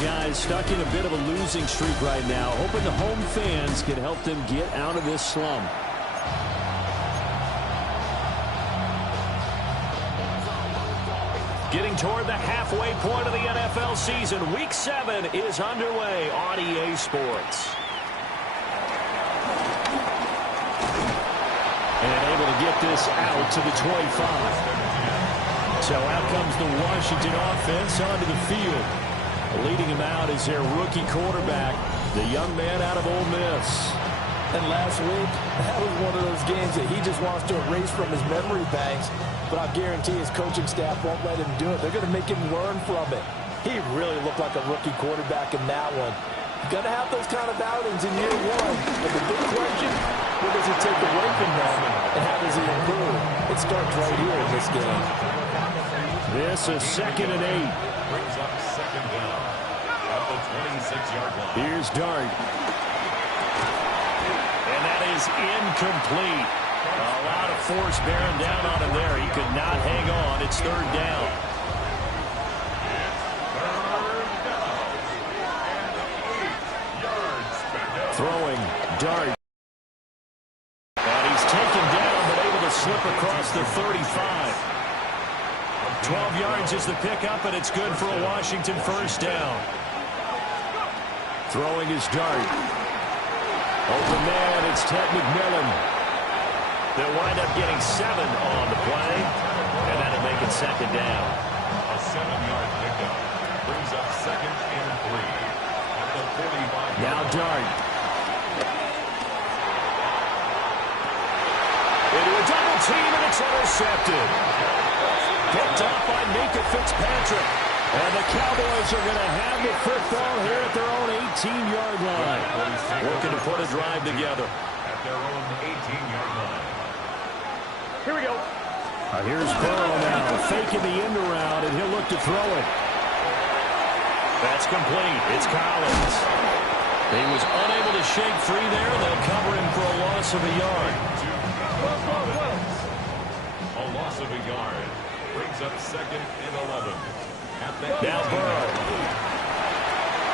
guys stuck in a bit of a losing streak right now, hoping the home fans can help them get out of this slump. Getting toward the halfway point of the NFL season, Week 7 is underway on EA Sports. And able to get this out to the 25. So out comes the Washington offense onto the field. Leading him out is their rookie quarterback, the young man out of Ole Miss. And last week, that was one of those games that he just wants to erase from his memory banks. But I guarantee his coaching staff won't let him do it. They're going to make him learn from it. He really looked like a rookie quarterback in that one. Going to have those kind of outings in year one. But the big question, what does he take away from them, and how does he improve? It starts right here in this game. This is 2nd and 8. Brings up second down at the 26-yard line. Here's Dart. And that is incomplete. A lot of force bearing down on him there. He could not hang on. It's 3rd down. Throwing, Dart. And he's taken down, but able to slip across the 35. 12 yards is the pickup, and it's good for a Washington 1st down. Throwing his Dart. Open man, it's Ted McMillan. They'll wind up getting 7 on the play, and that'll make it 2nd down. A 7-yard pickup brings up 2nd and 3 at the 45. Now Dart. Into a double team, and it's intercepted. Picked off by Minka Fitzpatrick. And the Cowboys are going to have the football here at their own 18-yard line. Looking to put a drive together. At their own 18-yard line. Here we go. Here's Burrow now, faking the end around, and he'll look to throw it. That's complete. It's Collins. He was unable to shake free there. They'll cover him for a loss of a yard. A loss of a yard brings up 2nd and 11. Now Burrow.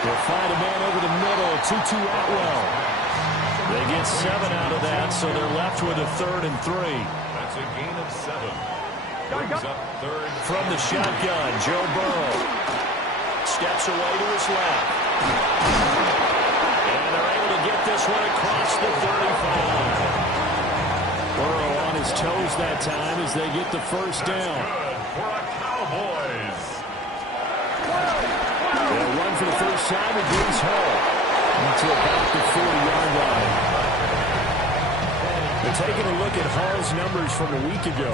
They'll find a man over the middle. Tutu Atwell. They get 7 out of that, so they're left with a 3rd and 3. That's a gain of 7. Brings up 3rd. From the shotgun, Joe Burrow. Steps away to his left. And they're able to get this one across the 35. Burrow on his toes that time as they get the 1st down. Good for a Cowboys. They'll run for the first time with Brees Hall into about the 40-yard line. They're taking a look at Hall's numbers from a week ago.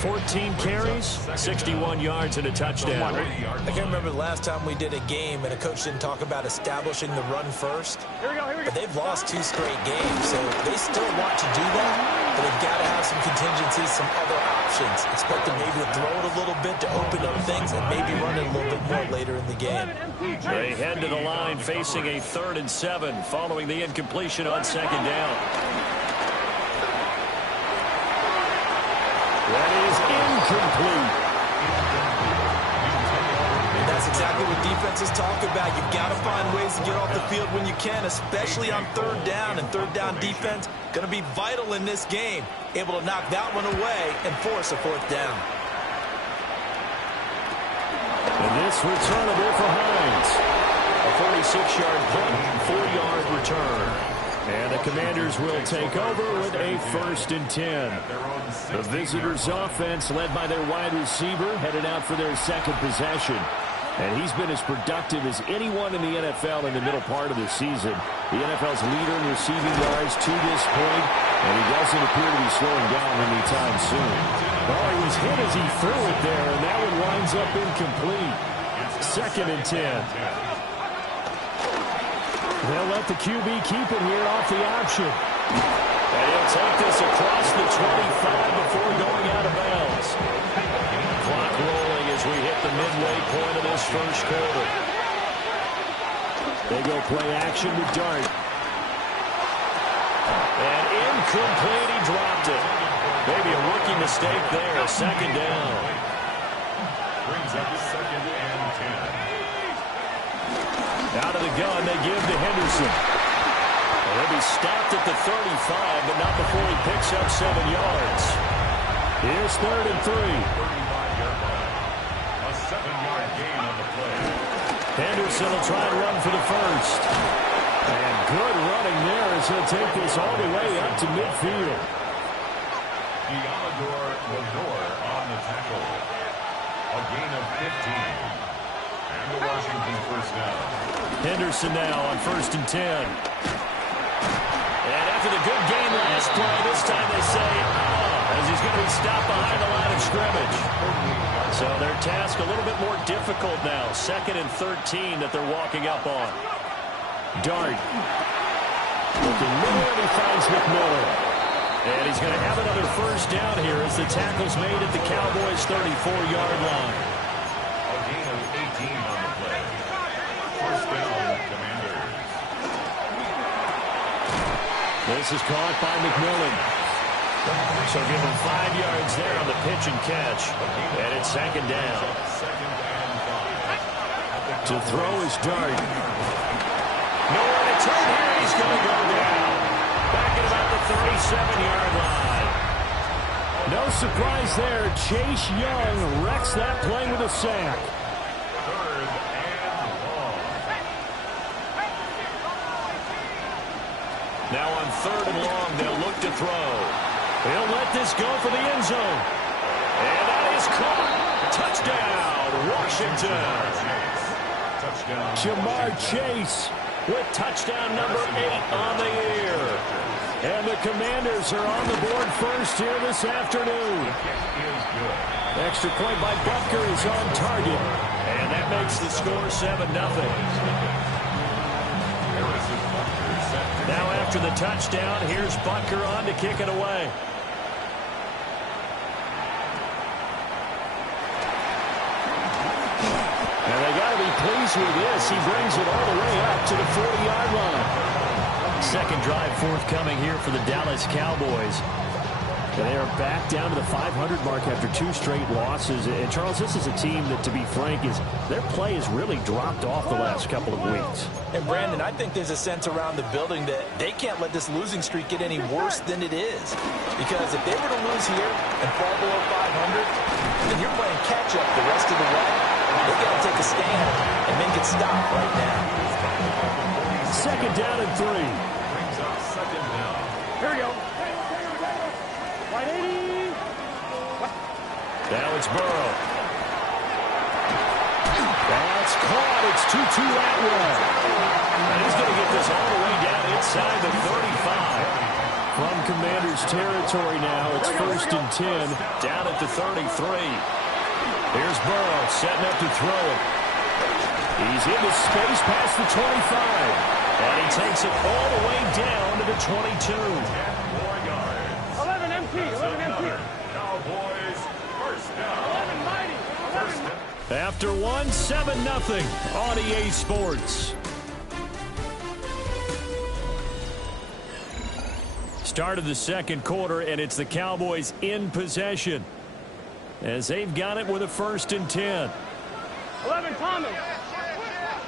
14 carries, 61 yards, and a touchdown. I can't remember the last time we did a game and a coach didn't talk about establishing the run first. But they've lost 2 straight games, so they still want to do that. But they've got to have some contingencies, some other options. Expect them maybe to throw it a little bit to open up things and maybe run it a little bit more later in the game. They head to the line facing a 3rd and 7 following the incompletion on 2nd down. That is incomplete. And that's exactly what defenses talk about. You've got to find ways to get off the field when you can, especially on 3rd down. And 3rd down defense going to be vital in this game. Able to knock that one away and force a 4th down. And this returnable for Hines. A 46-yard punt, 4-yard return. And the Commanders will take over with a 1st and 10. The visitors' offense, led by their wide receiver, headed out for their 2nd possession. And he's been as productive as anyone in the NFL in the middle part of the season. The NFL's leader in receiving yards to this point, and he doesn't appear to be slowing down anytime soon. Well, he was hit as he threw it there, and that one winds up incomplete. 2nd and 10. They'll let the QB keep it here off the option. And he'll take this across the 25 before going out of bounds. Clock rolling as we hit the midway point of this 1st quarter. They go play action with Dart. And incomplete, he dropped it. Maybe a rookie mistake there, 2nd down. Brings up 2nd and 10. Out of the gun, they give to Henderson. He'll be stopped at the 35, but not before he picks up 7 yards. Here's 3rd and 3. 35-yard line. A 7-yard gain on the play. Henderson will try and run for the first. And good running there as he'll take this all the way up to midfield. Diamador Lenore on the tackle. A gain of 15. And the Washington first down. Henderson now on 1st and 10. And after the good gain last play, this time they say, as he's going to be stopped behind the line of scrimmage. So their task a little bit more difficult now. 2nd and 13 that they're walking up on. Dart. Looking low, and he finds McMillan. And he's going to have another first down here as the tackle's made at the Cowboys' 34-yard line. A gain of 18 on the play. First down, Commanders. This is caught by McMillan. So give him 5 yards there on the pitch and catch. And it's 2nd down. To throw is Dart. Nowhere to turn here. He's going to go down. Back at about the 37-yard line. No surprise there. Chase Young wrecks that play with a sack. 3rd and long. Now on 3rd and long, they'll look to throw. He'll let this go for the end zone. And that is caught. Touchdown, Washington. Touchdown. Jamar Chase with touchdown number 8 on the year. And the Commanders are on the board first here this afternoon. Extra point by Butker is on target. And that makes the score 7-0. Now after the touchdown, here's Butker on to kick it away. And they got to be pleased with this. He brings it all the way up to the 40-yard line. 2nd drive forthcoming here for the Dallas Cowboys. And they are back down to the 500 mark after 2 straight losses. And, Charles, this is a team that, to be frank, their play has really dropped off the last couple of weeks. And, Brandon, I think there's a sense around the building that they can't let this losing streak get any worse than it is. Because if they were to lose here and fall below 500, then you're playing catch-up the rest of the way. They've got to take a stand and make it stop right now. 2nd down and 3. Brings up 2nd down. Here we go. Wide 80. Now it's Burrow. That's caught. It's 2-2 that way. And he's going to get this all the way down inside the 35. From Commanders territory now, it's 1st and 10, down at the 33. Here's Burrow setting up to throw it. He's into space past the 25. And he takes it all the way down to the 22. 10 more yards. 11 MP. 11 MP. Cowboys first down. 11 mighty. 11. After 1, 7-0 on EA Sports. Start of the 2nd quarter, and it's the Cowboys in possession as they've got it with a 1st and 10. 11 Thomas.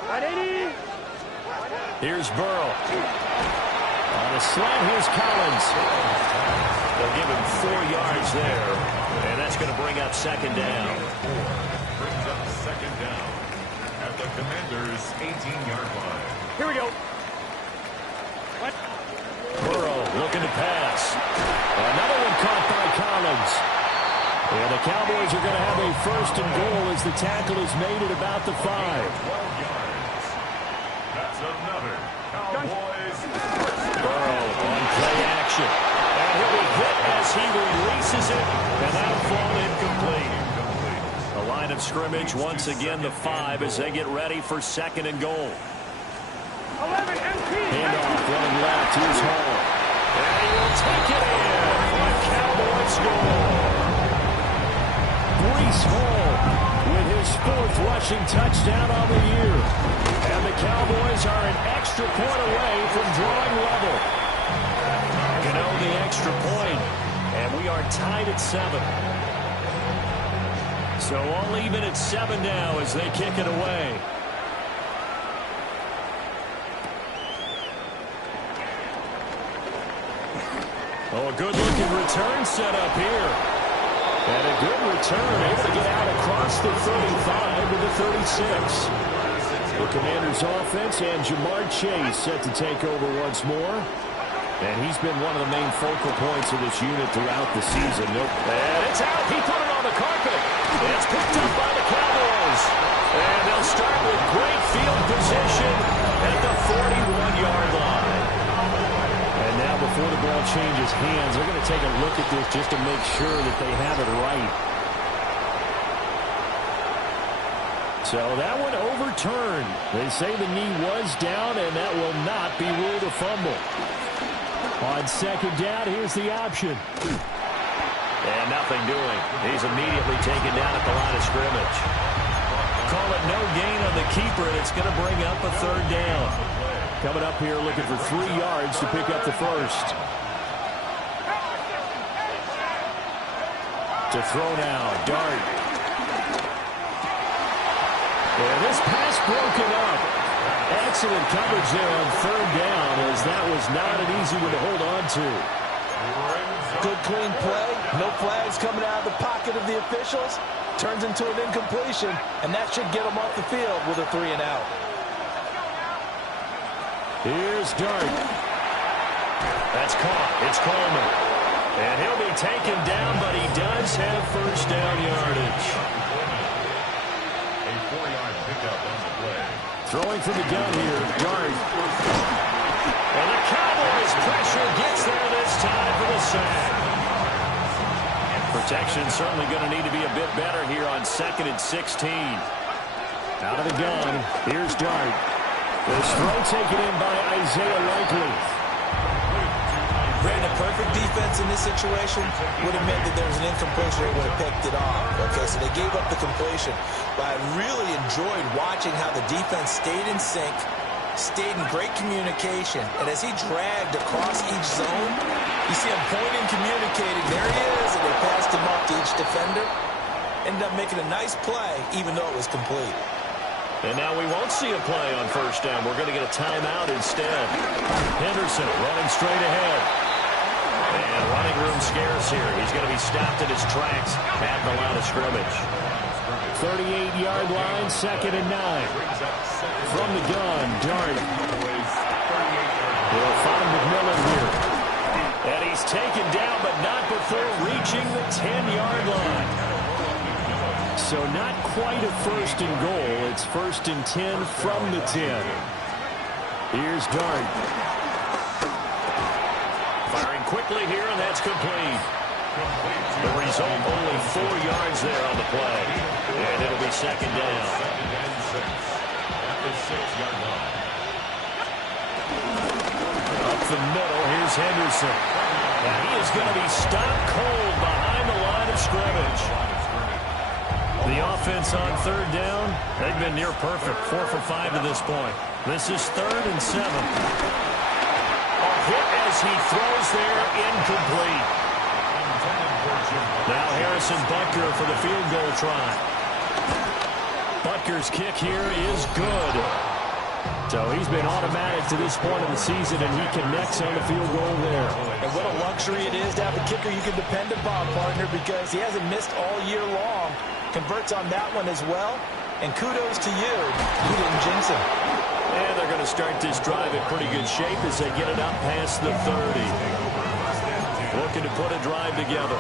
Wide 80. Here's Burrow. On a slant, here's Collins. They'll give him 4 yards there, and that's going to bring up 2nd down. Brings up 2nd down at the Commanders' 18-yard line. Here we go. What? Burrow looking to pass. Another one caught by Collins. And the Cowboys are going to have a 1st and goal as the tackle is made at about the 5. 12 yards. That's another Cowboys first down. Burrow on play action. And he'll be hit as he releases it. And that'll fall incomplete. A line of scrimmage once again the 5 as they get ready for 2nd and goal. 11 MP. Handoff running left. Here's Hall. And he will take it in for a Cowboys goal. Breece Hall with his 4th rushing touchdown on the year. And the Cowboys are an extra point away from drawing level. Gano the extra point, and we are tied at 7. So all even at 7 now as they kick it away. Oh, a good-looking return set up here. And a good return, able to get out across the 35 to the 36. The Commanders' offense and Jamar Chase set to take over once more. And he's been one of the main focal points of this unit throughout the season. And it's out. He put it on the carpet. It's picked up by the Cowboys. And they'll start with great field position at the 41-yard line. And now before the ball changes hands, they're going to take a look at this just to make sure that they have it right. So that one overturned. They say the knee was down, and that will not be ruled a fumble. On second down, here's the option. And nothing doing. He's immediately taken down at the line of scrimmage. Call it no gain on the keeper, and it's going to bring up a third down. Coming up here looking for 3 yards to pick up the first. To throw now, Dart. And this pass broken up. Excellent coverage there on third down, as that was not an easy one to hold on to. Good clean play. No flags coming out of the pocket of the officials. Turns into an incompletion, and that should get them off the field with a 3 and out. Here's Dart. That's caught. It's Coleman. And he'll be taken down, but he does have first down yardage. A 4-yard pickup on the play. Throwing from the gun here, Dart. And the Cowboys pressure gets there this time for the sack. Protection certainly going to need to be a bit better here on 2nd and 16. Out of the gun, here's Dart. This throw taken in by Isaiah Likely. Brandon, perfect defense in this situation would have meant that there was an incompletion. They would have picked it off. Okay, so they gave up the completion. But I really enjoyed watching how the defense stayed in sync, stayed in great communication. And as he dragged across each zone, you see him pointing, communicating. There he is, and they passed him up to each defender. Ended up making a nice play, even though it was complete. And now we won't see a play on first down. We're going to get a timeout instead. Henderson running straight ahead. And running room scarce here. He's going to be stopped in his tracks at the line of scrimmage. 38-yard line, 2nd and 9. From the gun, Dart. They'll find McMillan here. And he's taken down, but not before reaching the 10-yard line. So not quite a first and goal. It's 1st and 10 from the 10. Here's Dart. Firing quickly here, and that's complete. The result, only 4 yards there on the play. And it'll be 2nd down. At the 6-yard line. Up the middle, here's Henderson. Now he is going to be stopped cold behind the line of scrimmage. The offense on third down, they've been near perfect. 4 for 5 to this point. This is 3rd and 7. A hit as he throws there, incomplete. Now Harrison Butker for the field goal try. Butker's kick here is good. So he's been automatic to this point in the season, and he connects on the field goal there. And what a luxury it is to have a kicker you can depend upon, partner, because he hasn't missed all year long. Converts on that one as well. And kudos to you. You didn't jinx him. And they're going to start this drive in pretty good shape as they get it up past the 30. Looking to put a drive together.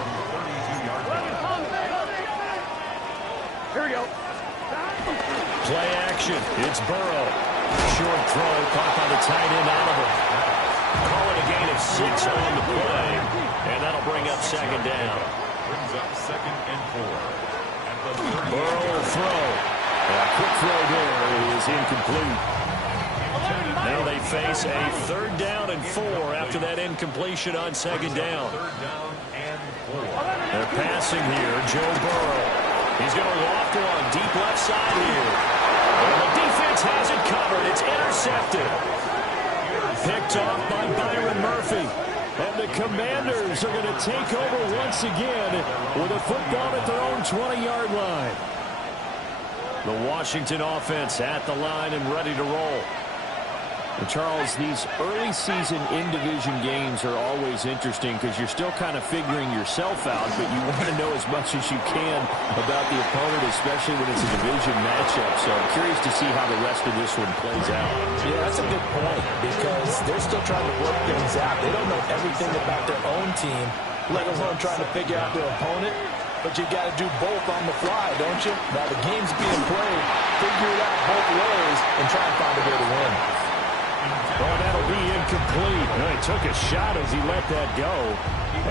Here we go. Play action. It's Burrow. Short throw caught by the tight end Oliver. Call it a gain of 6 on the play. And that'll bring up 2nd down. Brings up 2nd and 4. Burrow will throw. A quick throw there is incomplete. Now they face a 3rd down and 4 after that incompletion on 2nd down. 3rd down and 4. They're passing here. Joe Burrow. He's going to walk one deep left side here. And the defense has it covered. It's intercepted. Picked off by Byron Murphy. And the Commanders are going to take over once again with a football at their own 20-yard line. The Washington offense at the line and ready to roll. And Charles, these early season in-division games are always interesting because you're still kind of figuring yourself out, but you want to know as much as you can about the opponent, especially when it's a division matchup. So I'm curious to see how the rest of this one plays out. Yeah, that's a good point because they're still trying to work things out. They don't know everything about their own team, let alone trying to figure out their opponent. But you got to do both on the fly, don't you? Now the game's being played. Figure it out both ways and try and find a way to win. Oh, that'll be incomplete. No, he took a shot as he let that go.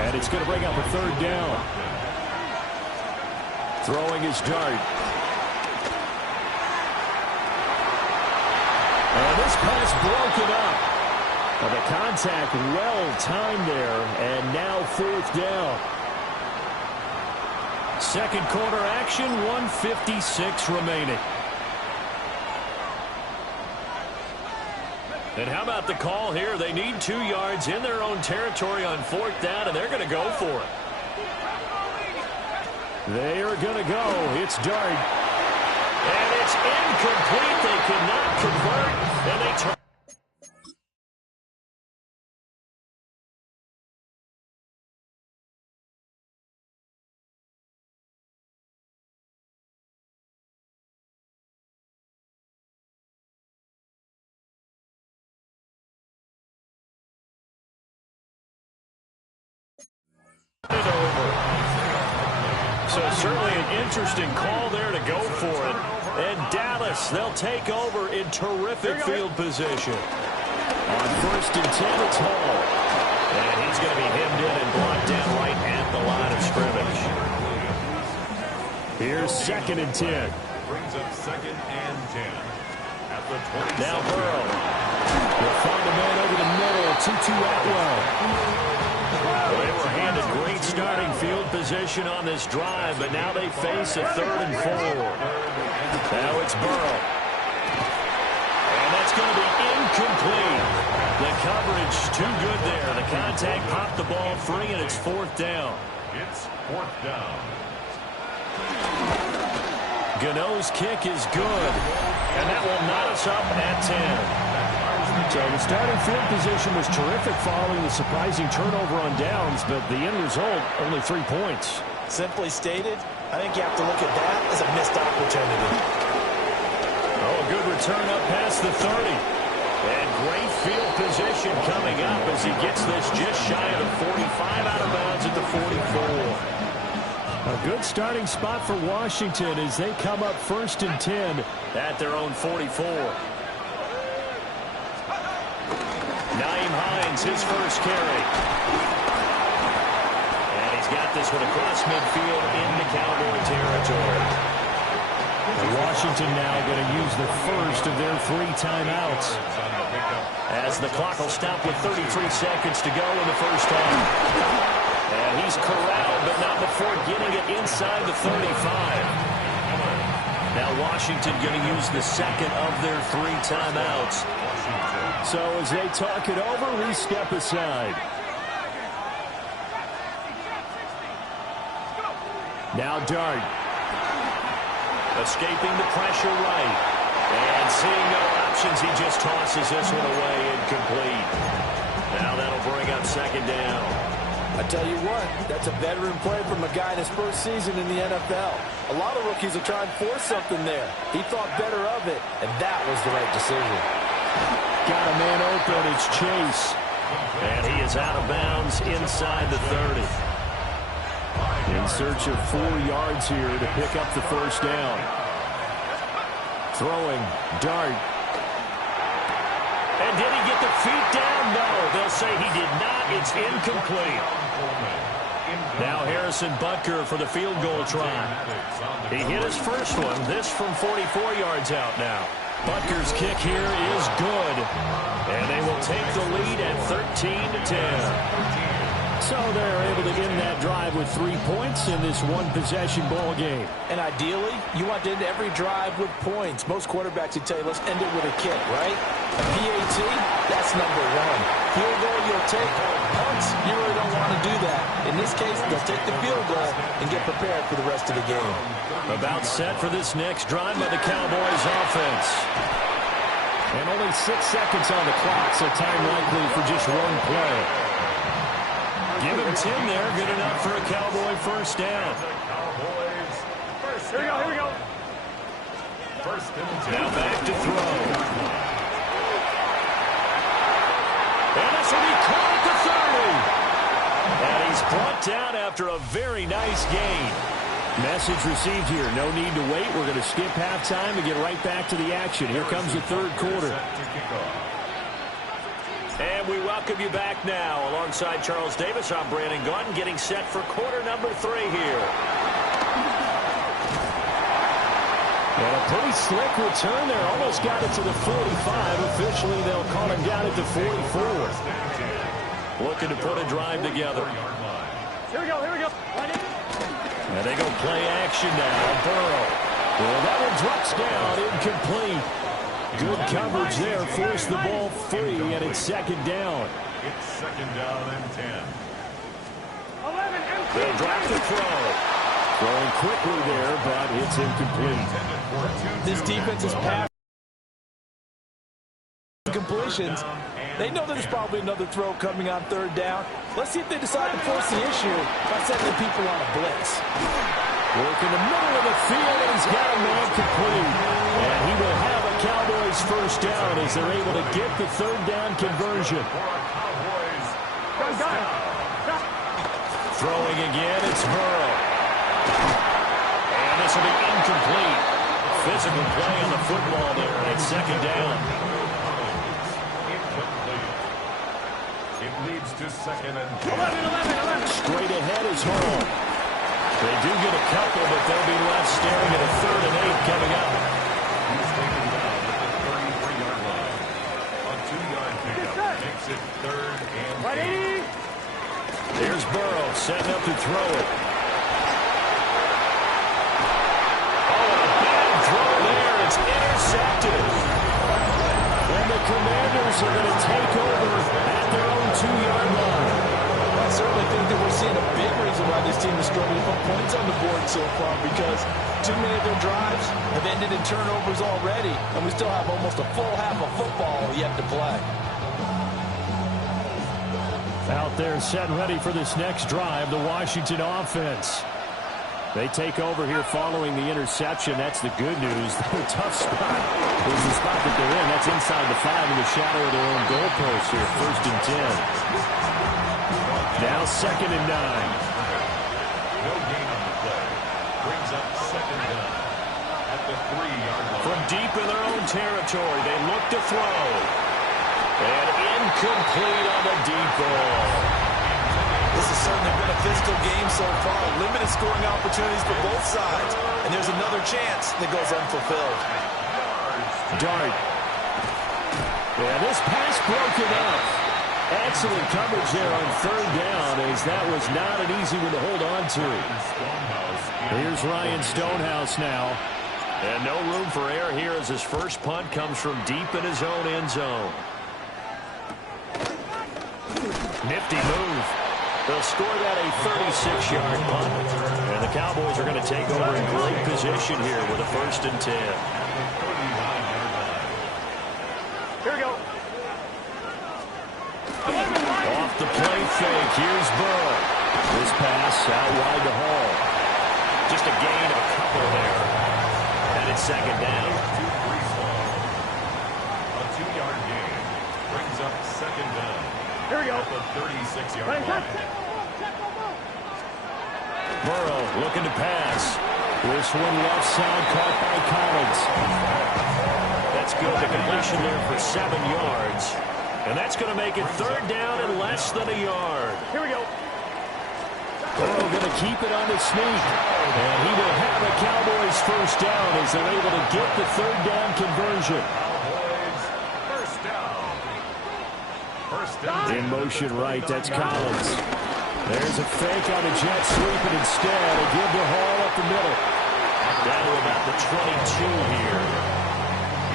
And it's going to bring up a third down. Throwing his dart. And this pass broken up. Well, the contact well-timed there. And now fourth down. Second quarter action, 1:56 remaining. And how about the call here? They need 2 yards in their own territory on fourth down, and they're going to go for it. They are going to go. It's Dart. And it's incomplete. They could not convert, and they turn. So certainly an interesting call there to go for it. And Dallas, they'll take over in terrific field position. On first and 10, it's Hall. And he's going to be hemmed in and blocked down right at the line of scrimmage. Here's second and 10. Brings up second and 10. At the 20. Now Burrow. He'll find a man over the middle. 2-2 Atwell. They were handed great starting field position on this drive, but now they face a 3rd and 4. Now it's Burrow. And that's going to be incomplete. The coverage too good there. The contact popped the ball free, and it's fourth down. It's fourth down. Gano's kick is good, and that will knot us up at 10. So the starting field position was terrific following the surprising turnover on downs, but the end result, only 3 points. Simply stated, I think you have to look at that as a missed opportunity. Oh, a good return up past the 30. And great field position coming up as he gets this just shy of the 45 out of bounds at the 44. A good starting spot for Washington as they come up first and 10 at their own 44. Naeem Hines, his first carry. And he's got this one across midfield into Cowboy territory. And Washington now going to use the first of their 3 timeouts. As the clock will stop with 33 seconds to go in the first half. And he's corralled, but not before getting it inside the 35. Now Washington going to use the second of their 3 timeouts. So as they talk it over, we step aside. Now Dart. Escaping the pressure right. And seeing no options, he just tosses this one away incomplete. Now that'll bring up second down. I tell you what, that's a veteran play from a guy in his first season in the NFL. A lot of rookies are trying to force something there. He thought better of it, and that was the right decision. Got a man open, it's Chase. And he is out of bounds inside the 30. In search of 4 yards here to pick up the first down. Throwing, Dart. And did he get the feet down? No, they'll say he did not. It's incomplete. Now Harrison Butker for the field goal try. He hit his first one. This from 44 yards out now. Butker's kick here is good. And they will take the lead at 13-10. So they're able to end that drive with 3 points in this one-possession ball game. And ideally, you want to end every drive with points. Most quarterbacks would tell you, let's end it with a kick, right? A PAT, that's number 1. Field goal you'll take. Punts, you really don't want to do that. In this case, they'll take the field goal and get prepared for the rest of the game. About set for this next drive by the Cowboys offense. And only 6 seconds on the clock, so time likely for just one play. Give him 10 there. Good enough for a Cowboy first down. Here we go, here we go. Now back to throw. And this will be caught at the 30. And he's brought down after a very nice gain. Message received here. No need to wait. We're going to skip halftime and get right back to the action. Here comes the third quarter. And we welcome you back now. Alongside Charles Davis, I'm Brandon Gunn, getting set for quarter number 3 here. And a pretty slick return there. Almost got it to the 45. Officially, they'll call him down at the 44. Looking to put a drive together. Here we go, here we go. And they go play action now. Burrow. Well, that one drops down, incomplete. Good coverage there. Forced the ball free, and it's second down. It's second down and 10. 11 and 10. They'll drop the throw. Throwing quickly there, but it's incomplete. This defense is pass completions. They know there's probably another throw coming on third down. Let's see if they decide to force the issue by sending people on a blitz. Work in the middle of the field, and he's got a man complete. And he will have a Cowboys first down as they're able to get the third down conversion. Throwing again, it's Burrow. And this will be incomplete. Physical play on the football there, and it's second down. It leads to second and 10. 11. Straight ahead is Hall. They do get a couple, but they'll be left staring at a 3rd and 8 coming up. He's taken down at the 33-yard line. A 2-yard pickup makes it 3rd and 8. Here's Burrow setting up to throw it. Oh, a bad throw there. It's intercepted. And the Commanders are going to take over at their own 2-yard line. I certainly think that we're seeing a big reason why this team is struggling to put points on the board so far, because too many of their drives have ended in turnovers already, and we still have almost a full half of football yet to play. Out there set and ready for this next drive, the Washington offense. They take over here following the interception. That's the good news. The tough spot is the spot that they're in. That's inside the 5 in the shadow of their own goalpost here. 1st and 10. Now 2nd and 9. No gain on the play. Brings up second down at the 3-yard line. From deep in their own territory, they look to throw. And incomplete on the deep ball. This has certainly been a physical game so far. Limited scoring opportunities for both sides. And there's another chance that goes unfulfilled. Dart. Yeah, this pass broken up. Excellent coverage there on 3rd down, as that was not an easy one to hold on to. Here's Ryan Stonehouse now. And no room for error here as his first punt comes from deep in his own end zone. Nifty move. They'll score that a 36-yard punt. And the Cowboys are going to take over in great position here with a 1st and 10. Here we go. Off the play fake. Here's Burrow. This pass out wide to Hall. Just a gain of a couple there. And it's second down. A 2-yard gain brings up second down. Here we go. At the 36-yard line. Burrow looking to pass. This one left side caught by Collins. That's good. The completion there for 7 yards. And that's going to make it 3rd down and less than a yard. Here we go. Burrow going to keep it on the sneak. And he will have a Cowboys first down as they're able to get the 3rd down conversion. Cowboys first down. First down. In motion right, that's Collins. There's a fake on a jet sweep, and instead a give to Hall up the middle. Down to about the 22 here.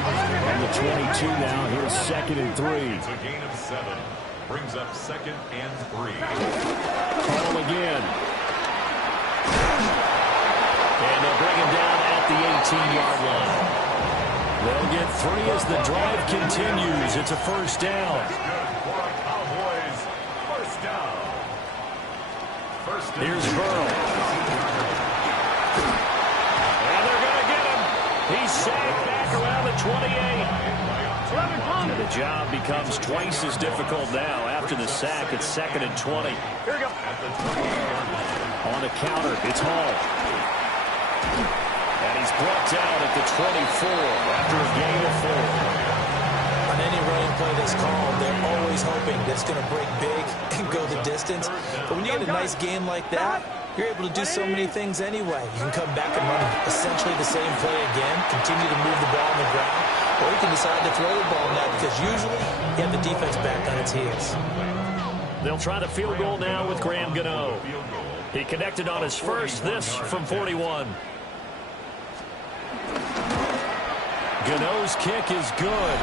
On the 22 now, here's 2nd and 3. It's a gain of 7. Brings up 2nd and 3. Hall again. And they'll bring him down at the 18-yard line. They'll get 3 as the drive continues. It's a first down. Cowboys, first down. Here's Burrow. And they're going to get him. He's sacked back around the 28. And the job becomes twice as difficult now. After the sack, it's 2nd and 20. Here we go. On the counter, it's Hall. And he's brought down at the 24 after a gain of 4. On any running play that's called, they're always hoping that it's going to break big and go the distance. But when you get a nice game like that, you're able to do so many things anyway. You can come back and run essentially the same play again, continue to move the ball on the ground, or you can decide to throw the ball now because usually you have the defense back on its heels. They'll try the field goal now with Graham Gano. He connected on his first, this from 41. Gano's kick is good,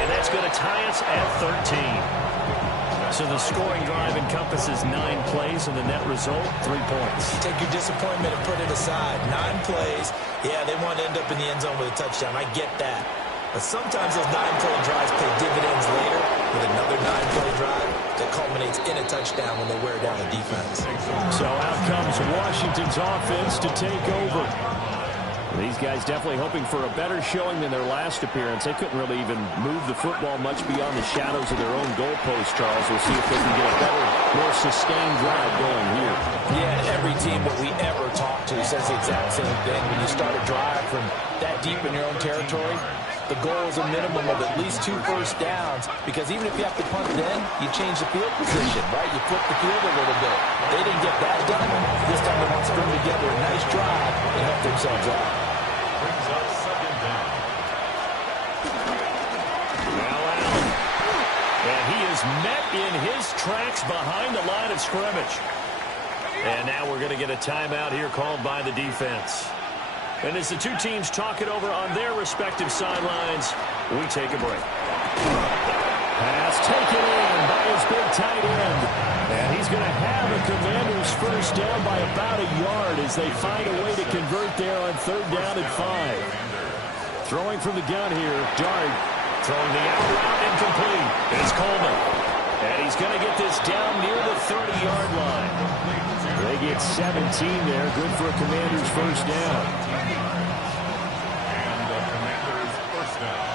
and that's going to tie us at 13. So the scoring drive encompasses 9 plays, and the net result, 3 points. Take your disappointment and put it aside. 9 plays, yeah, they want to end up in the end zone with a touchdown. I get that. But sometimes those 9-play drives pay dividends later with another 9-play drive that culminates in a touchdown when they wear down the defense. So out comes Washington's offense to take over. These guys definitely hoping for a better showing than their last appearance. They couldn't really even move the football much beyond the shadows of their own goalpost, Charles. We'll see if they can get a better, more sustained drive going here. Yeah, every team that we ever talk to says the exact same thing. When you start a drive from that deep in your own territory, the goal is a minimum of at least 2 first downs, because even if you have to punt then, you change the field position, right? You flip the field a little bit. They didn't get that done. This time they want to string together a nice drive and help themselves out. Brings up 2nd down. Now Allen. And he is met in his tracks behind the line of scrimmage. And now we're going to get a timeout here called by the defense. And as the two teams talk it over on their respective sidelines, we take a break. Pass taken in by his big tight end. And he's going to have a Commanders first down by about a yard as they find a way to convert there on 3rd down and 5. Throwing from the gun here, Dart. Throwing the out route incomplete. It's Coleman. And he's going to get this down near the 30-yard line. They get 17 there. Good for a Commanders first down. And the Commanders first down.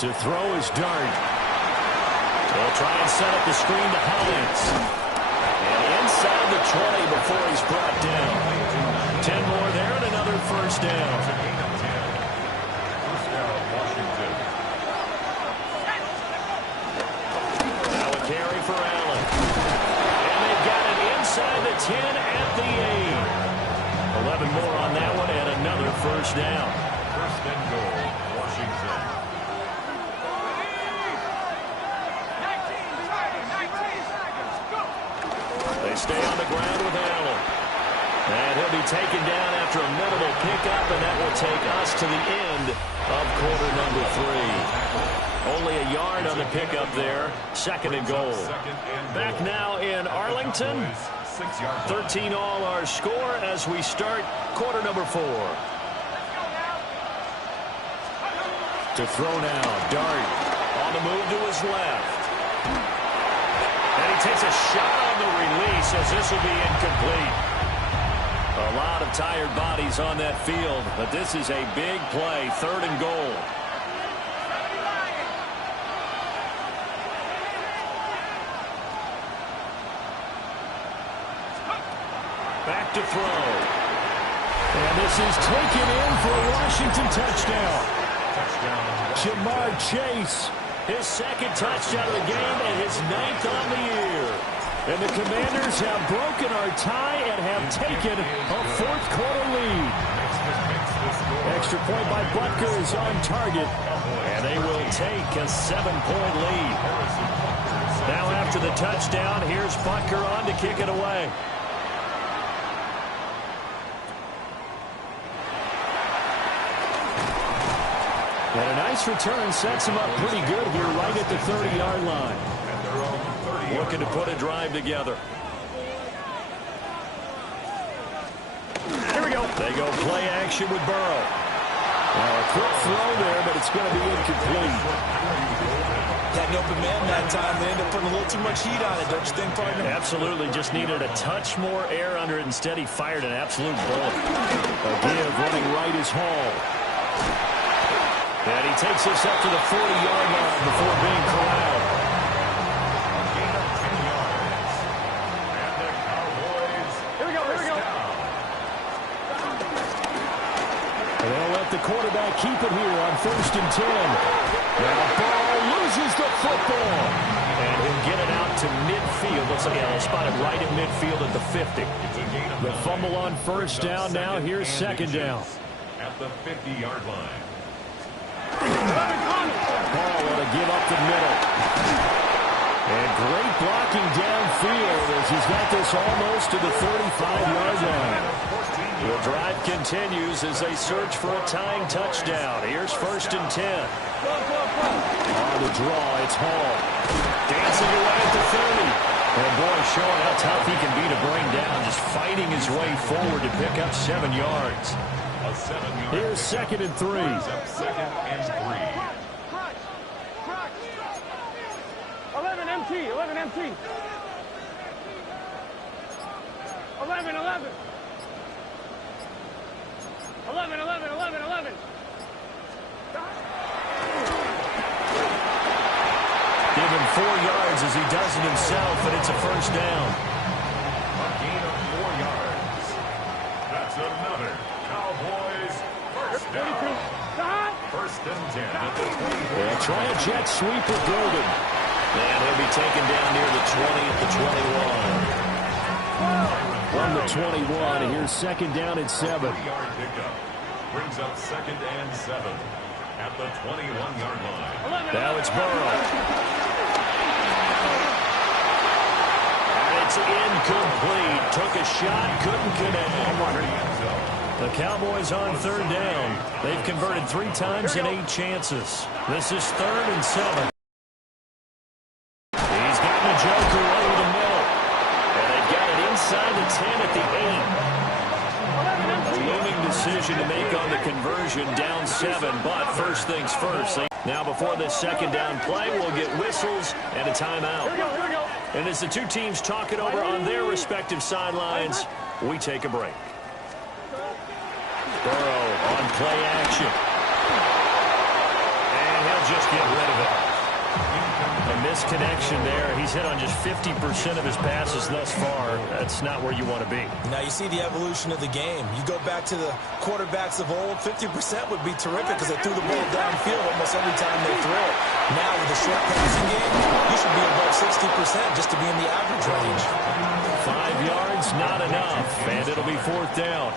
To throw is Dart. They'll try and set up the screen to Hines. And inside the 20 before he's brought down. 10 more there and another first down. First down, Washington. Now a carry for Allen. And they've got it inside the 10 at the 8. 11 more on that one and another first down. First and goal, Washington. They stay on the ground with Allen. And he'll be taken down after a minimal pickup, and that will take us to the end of quarter number 3. Only a yard on the pickup there. 2nd and goal. Back now in Arlington. 13 all our score as we start quarter number 4. To throw now, Dart on the move to his left. And he takes a shot on the release as this will be incomplete. A lot of tired bodies on that field, but this is a big play, 3rd and goal. Back to throw. And this is taken in for a Washington touchdown. Jamar Chase, his 2nd touchdown of the game and his 9th on the year. And the Commanders have broken our tie and have taken a 4th quarter lead. Extra point by Butker is on target. And they will take a 7-point lead. Now after the touchdown, here's Butker on to kick it away. And a nice return sets him up pretty good here right at the 30-yard line. Looking to put a drive together. Here we go. They go play action with Burrow. Now a quick throw there, but it's going to be incomplete. Had an open man that time. They ended up putting a little too much heat on it, don't you think, partner? Absolutely. Just needed a touch more air under it. Instead, he fired an absolute bullet. A give running right is Hall. And he takes this up to the 40-yard line before being corralled. They'll let the quarterback keep it here on 1st and 10. Now Ball loses the football. And he'll get it out to midfield. Looks like he'll spot it right at midfield at the 50. The fumble on 1st down. Now here's 2nd down. At the 50-yard line. Ball ought to give up the middle. And great blocking downfield as he's got this almost to the 35-yard line. The drive continues as they search for a tying touchdown. Here's 1st and 10. On the draw, it's Hall. Dancing away at the 30. And boy, showing how tough he can be to bring down. Just fighting his way forward to pick up 7 yards. Here's 2nd and 3. 2nd and 3. 11 MT, 11 MT. 11, 11. 11, 11, 11, 11. Give him 4 yards as he does it himself, and it's a 1st down. A gain of 4 yards. That's another Cowboys 1st down. 1st and 10 at the 20. They'll try a jet sweep with Golden. And he'll be taken down near the 20 at the 21. From the 21, here's 2nd down and 7. 3-yard pickup brings up 2nd and 7 at the 21-yard line. Now it's Burrow. And it's incomplete. Took a shot, couldn't connect. The Cowboys on 3rd down. They've converted 3 times in 8 chances. This is 3rd and 7. He's gotten a joker over the middle. And they've got it inside the 10 at the 8. A looming decision to make on the conversion, down 7, but first things first. Now before this 2nd down play, we'll get whistles and a timeout. And as the two teams talk it over on their respective sidelines, we take a break. Burrow on play action. And he'll just get rid of it. A misconnection there. He's hit on just 50% of his passes thus far. That's not where you want to be. Now you see the evolution of the game. You go back to the quarterbacks of old, 50% would be terrific because they threw the ball downfield almost every time they throw it. Now with the short passing game, you should be above 60% just to be in the average range. 5 yards, not enough, and it'll be 4th down.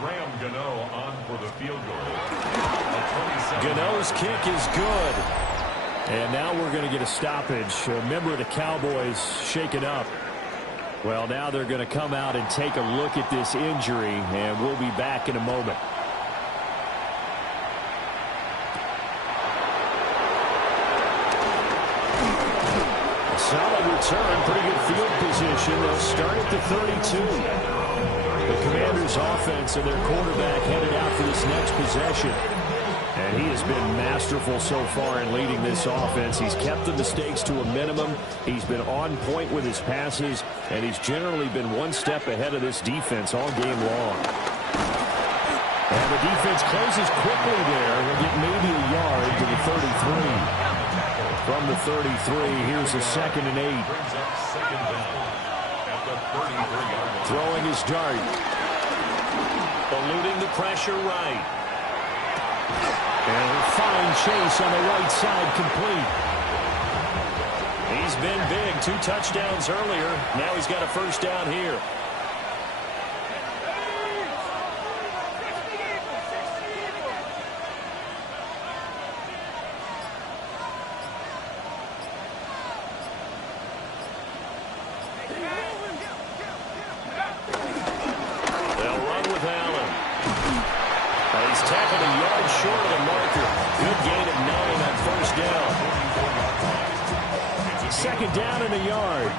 Graham Gano on for the field goal. Gano's kick is good. And now we're going to get a stoppage. A member of the Cowboys shaken up. Well, now they're going to come out and take a look at this injury, and we'll be back in a moment. A solid return, pretty good field position. They'll start at the 32. The Commanders' offense and their quarterback headed out for this next possession. And he has been masterful so far in leading this offense. He's kept the mistakes to a minimum. He's been on point with his passes, and he's generally been one step ahead of this defense all game long. And the defense closes quickly there. He'll get maybe a yard to the 33. From the 33, here's a 2nd and 8. Throwing his dart. Eluding the pressure right. And a fine chase on the right side, complete. He's been big. 2 touchdowns earlier. Now he's got a 1st down here. They'll run with Allen. He's tackled a yard short of the marker. Good gain of 9 on 1st down. 2nd down and a yard.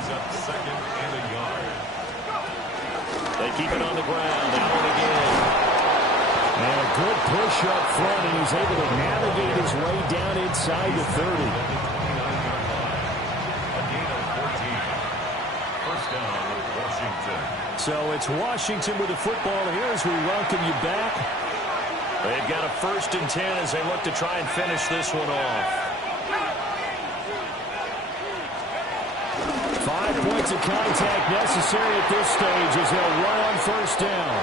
They keep it on the ground. Allen again. And a good push up front, and he's able to navigate his way down inside the 30. A gain of 14. First down, Washington. So it's Washington with the football here as we welcome you back. They've got a 1st and 10 as they look to try and finish this one off. 5 points of contact necessary at this stage as they'll run on 1st down.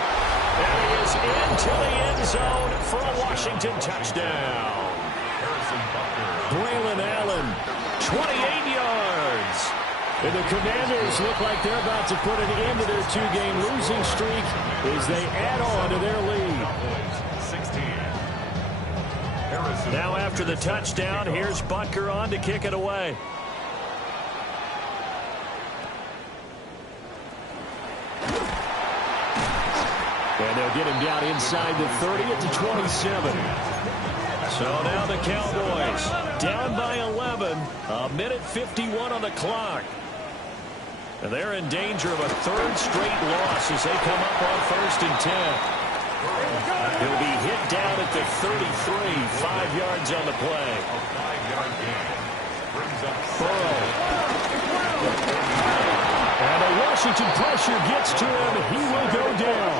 And he is into the end zone for a Washington touchdown. Braylon Allen, 28 yards. And the Commanders look like they're about to put an end to their 2-game losing streak as they add on to their lead. 16. Now after the touchdown, here's Butker on to kick it away. And they'll get him down inside the 30 at the 27. So now the Cowboys down by 11. A minute 51 on the clock. And they're in danger of a 3rd straight loss as they come up on 1st and 10. He'll be hit down at the 33, 5 yards on the play. A 5-yard gain. Brings up Burrow. And the Washington pressure gets to him. He will go down.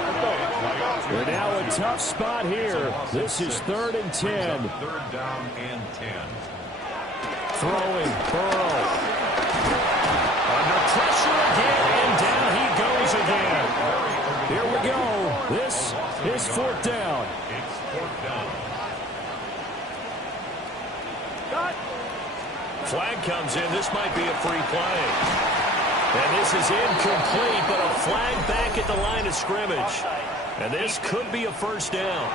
They're now in a tough spot here. This is 3rd and 10. 3rd down and 10. Throwing. Burrow. Under pressure again, and down he goes again. Here we go. This is 4th down. It's 4th down. Flag comes in. This might be a free play. And this is incomplete, but a flag back at the line of scrimmage. And this could be a 1st down.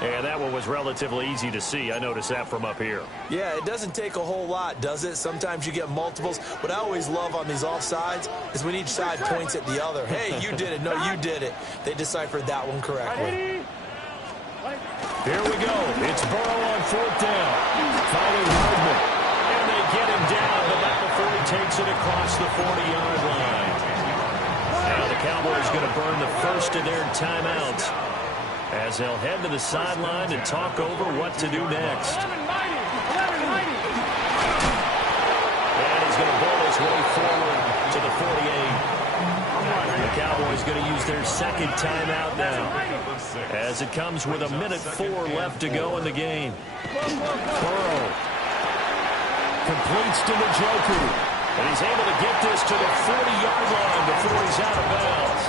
And that one was relatively easy to see. I noticed that from up here. Yeah, it doesn't take a whole lot, does it? Sometimes you get multiples. What I always love on these offsides is when each side points at the other. Hey, you did it. No, you did it. They deciphered that one correctly. Here we go. It's Burrow on 4th down. Finding Hardman. And they get him down, but not before he takes it across the 40-yard line. Now the Cowboys going to burn the first of their timeouts as they'll head to the sideline and talk over what to do next. And he's going to ball his way forward to the 48. The Cowboys going to use their 2nd timeout now as it comes with a minute 4 left to go in the game. Burrow completes to Njoku, and he's able to get this to the 40-yard line before he's out of bounds.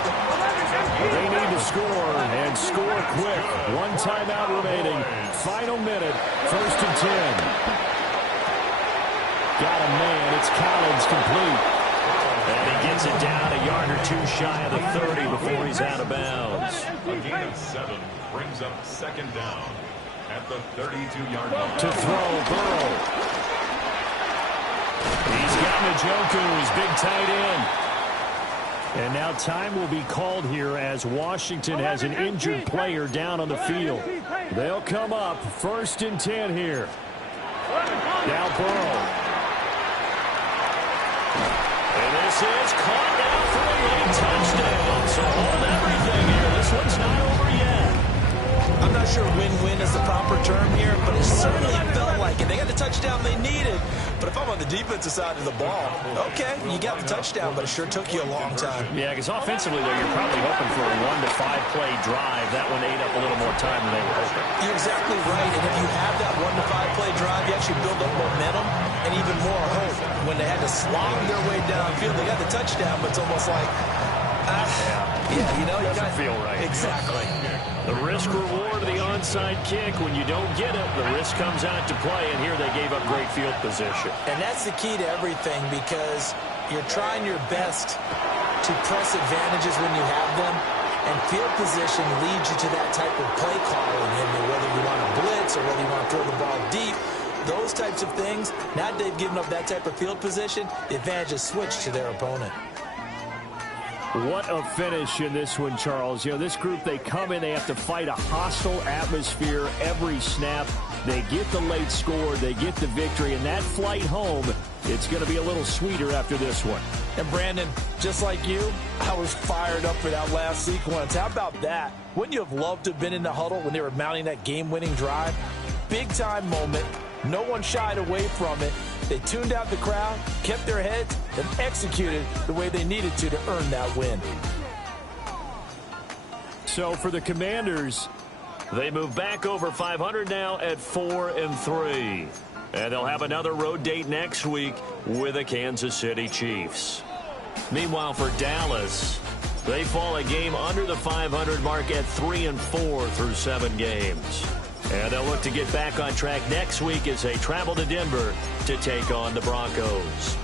They need to score, and score quick. 1 timeout remaining. Final minute, 1st and 10. Got a man. It's Collins complete. And he gets it down a yard or 2 shy of the 30 before he's out of bounds. A gain of 7 brings up 2nd down at the 32-yard line. To throw, Burrow. He's got Njoku, his big tight end. And now time will be called here as Washington has an injured player down on the field. They'll come up 1st and 10 here. Now Burrow. And this is caught now for a late touchdown. So hold everything here. This one's not over yet. I'm not sure win-win is the proper term here, but it certainly felt like it. They got the touchdown they needed. But if I'm on the defensive side of the ball, okay, you got the touchdown, but it sure took you a long time. Yeah, because offensively, though, you're probably hoping for a 1 to 5 play drive. That one ate up a little more time than they were hoping. You're exactly right. And if you have that 1 to 5 play drive, you actually build up momentum and even more hope. When they had to slog their way downfield, they got the touchdown, but it's almost like, yeah, you know, doesn't feel right. Exactly. The risk-reward of the onside kick, when you don't get it, the risk comes out to play, and here they gave up great field position. And that's the key to everything, because you're trying your best to press advantages when you have them, and field position leads you to that type of play calling, and whether you want to blitz or whether you want to throw the ball deep, those types of things. Now that they've given up that type of field position, the advantage is switched to their opponent. What a finish in this one, Charles. You know, this group, they come in, they have to fight a hostile atmosphere every snap. They get the late score, they get the victory, and that flight home, it's going to be a little sweeter after this one. And Brandon, just like you, I was fired up for that last sequence. How about that? Wouldn't you have loved to have been in the huddle when they were mounting that game-winning drive? Big-time moment. No one shied away from it. They tuned out the crowd, kept their heads, and executed the way they needed to earn that win. So for the Commanders, they move back over 500 now at 4-3. And they'll have another road date next week with the Kansas City Chiefs. Meanwhile, for Dallas, they fall a game under the 500 mark at 3-4 through 7 games. And they'll look to get back on track next week as they travel to Denver to take on the Broncos.